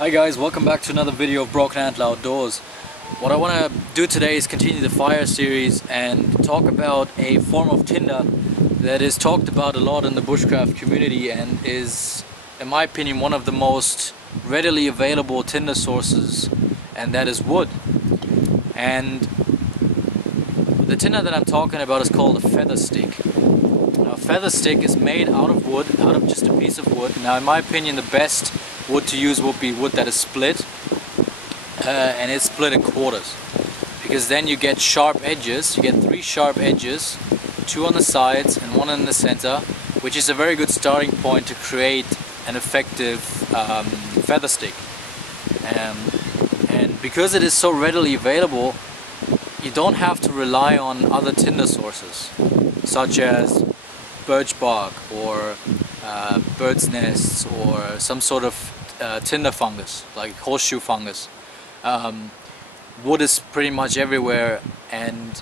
Hi guys, welcome back to another video of Broken Antler Outdoors. What I want to do today is continue the fire series and talk about a form of tinder that is talked about a lot in the bushcraft community and is, in my opinion, one of the most readily available tinder sources, and that is wood. And the tinder that I'm talking about is called a feather stick. Now, a feather stick is made out of wood, out of just a piece of wood. Now, in my opinion, the best wood to use would be wood that is split, and it's split in quarters, because then you get sharp edges. You get 3 sharp edges, 2 on the sides and 1 in the center, which is a very good starting point to create an effective feather stick. And because it is so readily available, you don't have to rely on other tinder sources, such as birch bark or bird's nests or some sort of tinder fungus, like horseshoe fungus. Wood is pretty much everywhere, and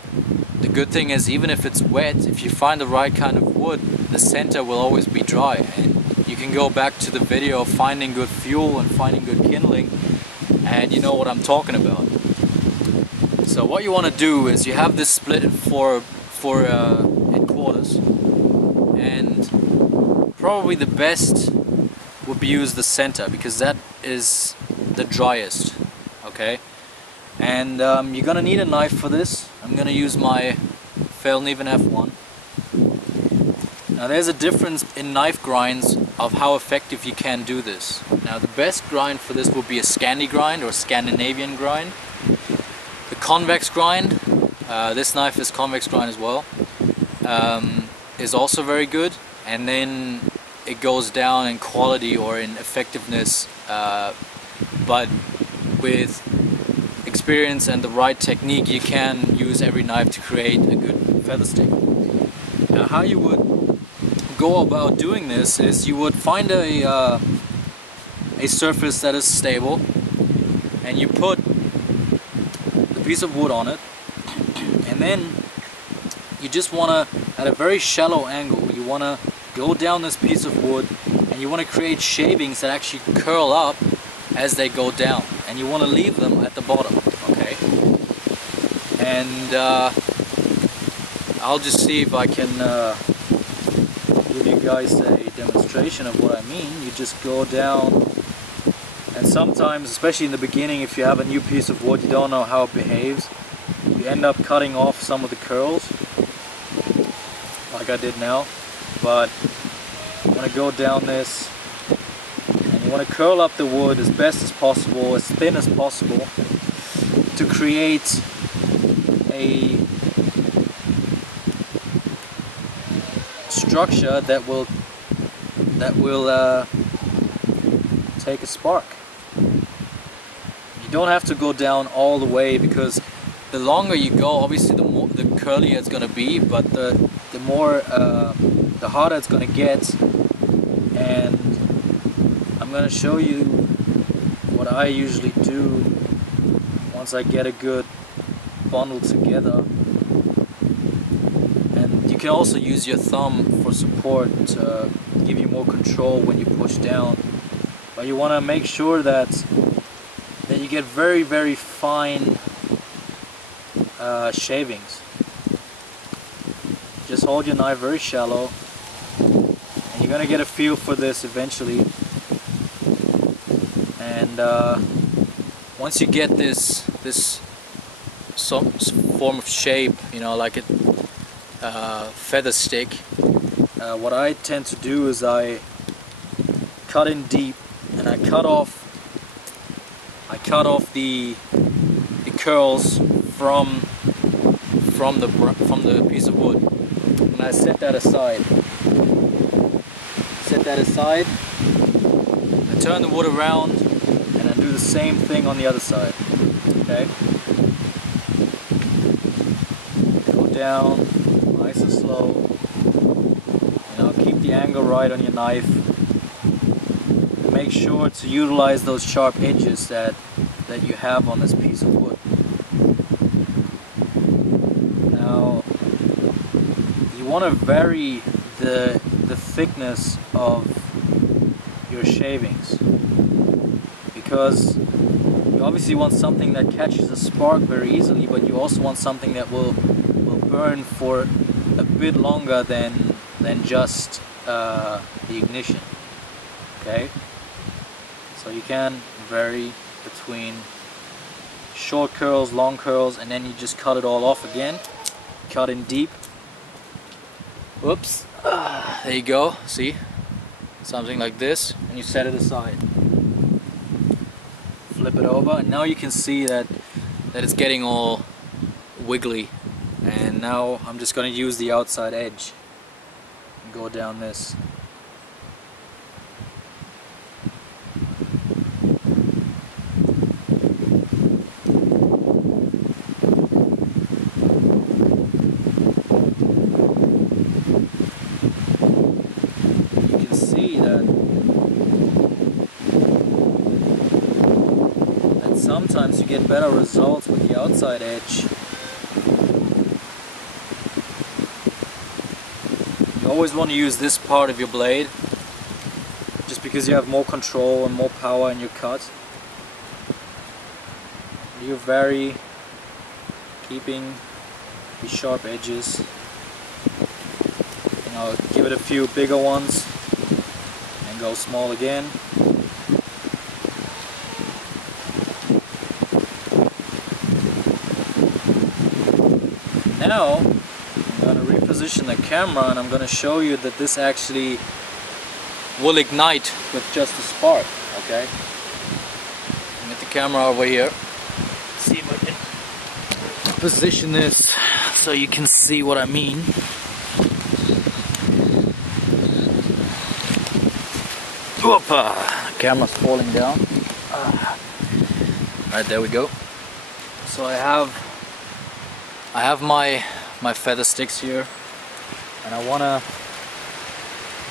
the good thing is, even if it's wet, if you find the right kind of wood, the center will always be dry, and you can go back to the video of finding good fuel and finding good kindling, and you know what I'm talking about. So what you want to do is, you have this split in four quarters, and probably the best would be use the center, because that is the driest. Okay, and you're gonna need a knife for this. I'm gonna use my Feldneven F1. Now, there's a difference in knife grinds of how effective you can do this. Now, the best grind for this would be a Scandi grind or Scandinavian grind. The convex grind, this knife is convex grind as well, is also very good, and then it goes down in quality or in effectiveness, but with experience and the right technique, you can use every knife to create a good feather stick. Now, how you would go about doing this is, you would find a surface that is stable, and you put the piece of wood on it, and then you just want to, at a very shallow angle, you want to go down this piece of wood, and you want to create shavings that actually curl up as they go down, and you want to leave them at the bottom. Okay, and I'll just see if I can give you guys a demonstration of what I mean. You just go down, and sometimes, especially in the beginning, if you have a new piece of wood, you don't know how it behaves, you end up cutting off some of the curls, like I did now. But you want to go down this, and you want to curl up the wood as best as possible, as thin as possible, to create a structure that will take a spark. You don't have to go down all the way, because the longer you go, obviously the curlier it's going to be, but the harder it's going to get. And I'm going to show you what I usually do once I get a good bundle together. And you can also use your thumb for support to give you more control when you push down. But you want to make sure that you get very, very fine shavings. Just hold your knife very shallow, and you're gonna get a feel for this eventually. And once you get this some form of shape, you know, like a feather stick, what I tend to do is I cut in deep, and I cut off the curls from the piece of wood, and I set that aside. I turn the wood around, and I do the same thing on the other side. Okay? Go down, nice and slow. You know, keep the angle right on your knife. And make sure to utilize those sharp edges that you have on this piece of wood. Now, you want to vary the thickness of your shavings, because you obviously want something that catches a spark very easily, but you also want something that will burn for a bit longer than just the ignition. Okay, so you can vary between short curls, long curls, and then you just cut it all off again. Cut in deep. Whoops. There you go. See? Something like this, and you set it aside. Flip it over, and now you can see that it's getting all wiggly. And now I'm just going to use the outside edge and go down this. Sometimes you get better results with the outside edge. You always want to use this part of your blade, just because you have more control and more power in your cut. You vary, keeping the sharp edges. And I'll give it a few bigger ones and go small again. Now I'm going to reposition the camera, and I'm going to show you that this actually will ignite with just a spark. Okay, get the camera over here. Let's see if I can position this so you can see what I mean. Whoopa! The camera's falling down. Right, there we go. So I have my feather sticks here, and I want to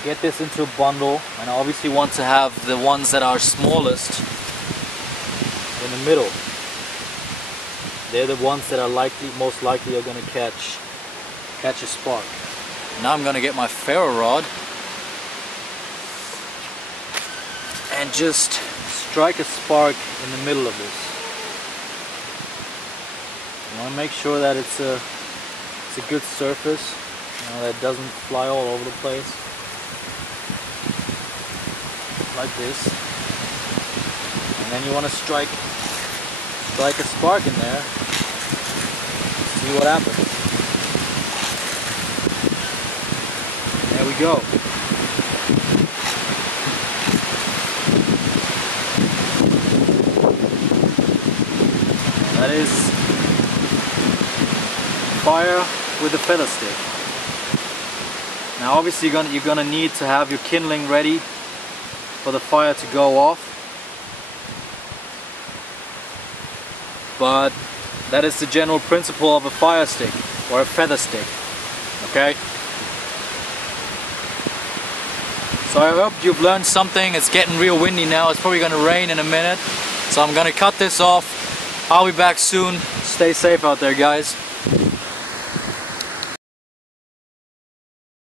get this into a bundle, and I obviously want to have the ones that are smallest in the middle. They're the ones that are most likely are going to catch a spark. Now I'm going to get my ferro rod and just strike a spark in the middle of this. You want to make sure that it's a good surface, that it doesn't fly all over the place. Like this. And then you want to strike a spark in there. See what happens. There we go. That is fire with a feather stick. Now obviously you're gonna need to have your kindling ready for the fire to go off, but that is the general principle of a fire stick or a feather stick. Okay, so I hope you've learned something. It's getting real windy now. It's probably gonna rain in a minute, so I'm gonna cut this off. I'll be back soon. Stay safe out there, guys.